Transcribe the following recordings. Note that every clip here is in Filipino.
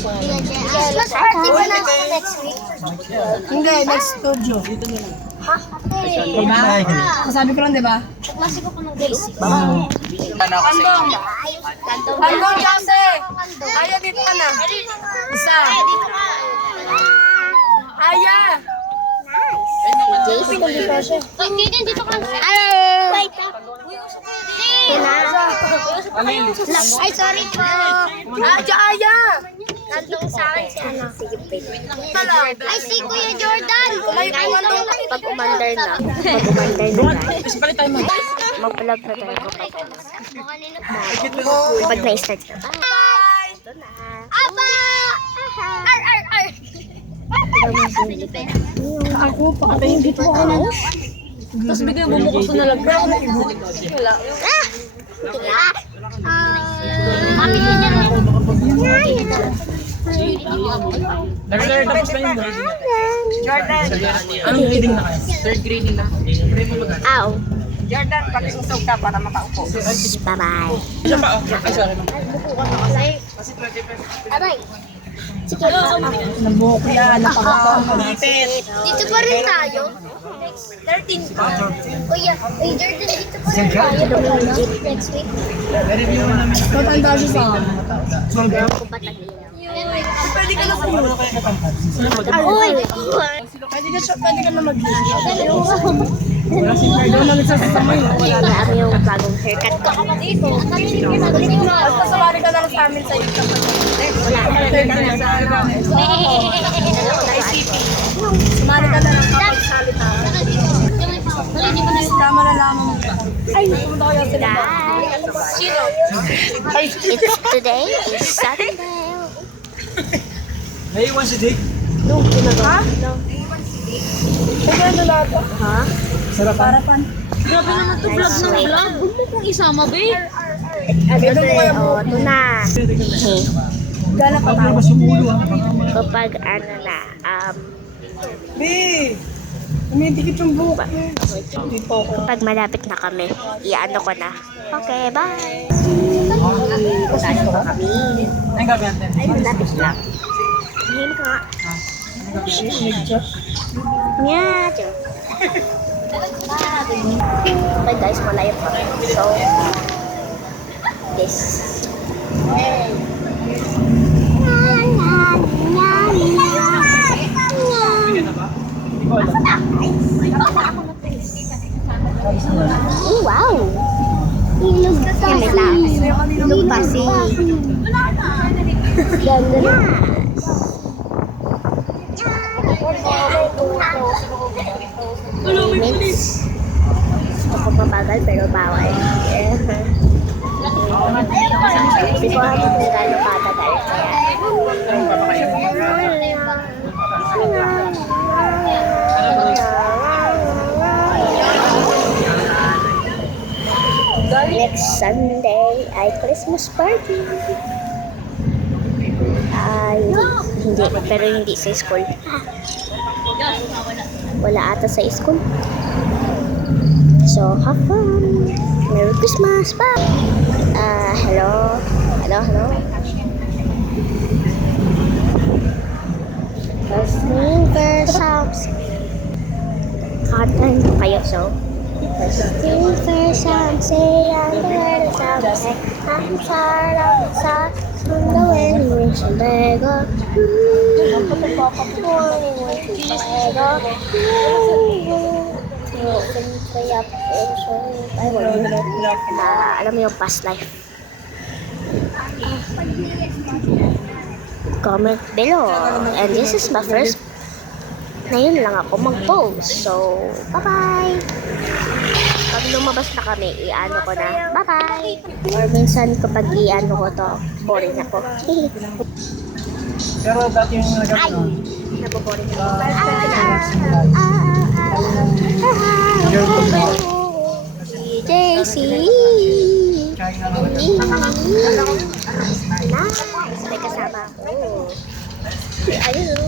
Mas party ba na ako next week? Hindi, next studio. Ha? Sabi ko lang, di ba? Klase ko po ng basic. Handong! Handong Jose! Aya, dito ka na. Isa. Aya! JC ko dito siya. Dito ka na. Wait. Ay, sorry po. Aya, Aya! Nandong sa akin si ano. Ay, si Kuya Jordan. Pag umandar na. Mag-vlog na tayo. Pag na-start na. Bye! Ito na. Aba! Ar, ar, ar! Ako, pakatayin dito ako na. Tapos bigla bumukas na lang. Pero ako wala. Mami ko niya. Jordan! Anong grading na kayo? Third grading na. Ow. Jordan, pakisusog ka para makaupo. Bye-bye. Isa pa, oh. Ay, sorry. Bye-bye. Sige, Nabuhok yan, napakapalipit. dito pa rin tayo. 13 pa. Kuya, Jordan, dito pa rin tayo. Next week. Matanda siya sa akin. Ako pa tagilin. Pwede ka na sa iyo. Uy! Pwede ka na mag-list. Doon na nagsasama yun. Wala ako yung bagong haircut ko. Basta sumari ka na lang sa amin sa YouTube. Wala. Sumari ka na lang kapag salita. Tama na lamang mo. Ay, pumunta ko yung sila. Sino? It's today is Sunday. Naiwan si Dick. Ha? Kaya na lahat. Ha? Sarapan. Grabe naman to vlog ng vlog. Huwag mo kong isama, babe. Ito na. Gala pa tayo. Kapag ano na, Be! Umidikit yung buhok. Dito ako. kapag malapit na kami, iano ko na. Okay, bye! Tayo pa kami. Ang gabi natin. Ay, malapit lang. Hihim ka nga. Nya, joke. Okay guys, malayo pa. So, this. Oh, wow! Ilog kasi. Ilog kasi. Ganda na. Minutes. Ako mabagal pero bawal. Hindi ko alam kung gaano katagal. Next Sunday ay Christmas party. Ay, hindi, pero hindi sa school. Wala ata sa school. So, have fun! Merry Christmas! Bye! Hello? Hello? Listening for sounds. Katan ko kayo, so. Listening for sounds, say I'm the word of sounds. I'm tired of the sound. On the wind, wish and Lego. Alam mo yung past life. Comment below. And this is my first. Ngayon lang ako mag-post. So, bye-bye! Pag lumabas na kami, i-ano ko na. Bye-bye! Or minsan kapag i-ano ko to, boring ako. Pero dati yung Ay! Naboboring ako. JC! May kasama ako. Ayun.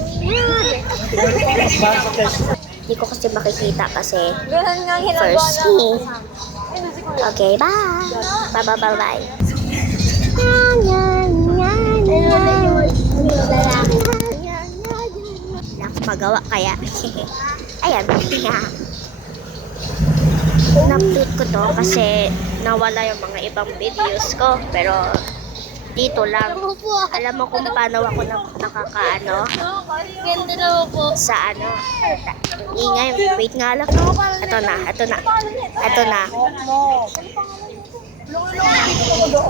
Hindi ko kasi makikita kasi first me. Okay, bye! Bye. ginagawa. Kaya, ayan. Na-update ko to kasi nawala yung mga ibang videos ko. Pero, dito lang. Alam mo kung paano ako nakakaano Ganda naman po. sa ano. Ingay, wait nga lang. Ito na.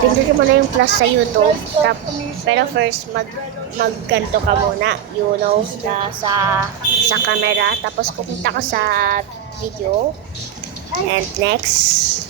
Pindutin mo na yung plus sa YouTube. Pero first, magganto ka muna. You know, sa camera. Tapos pupunta ka sa video. And next.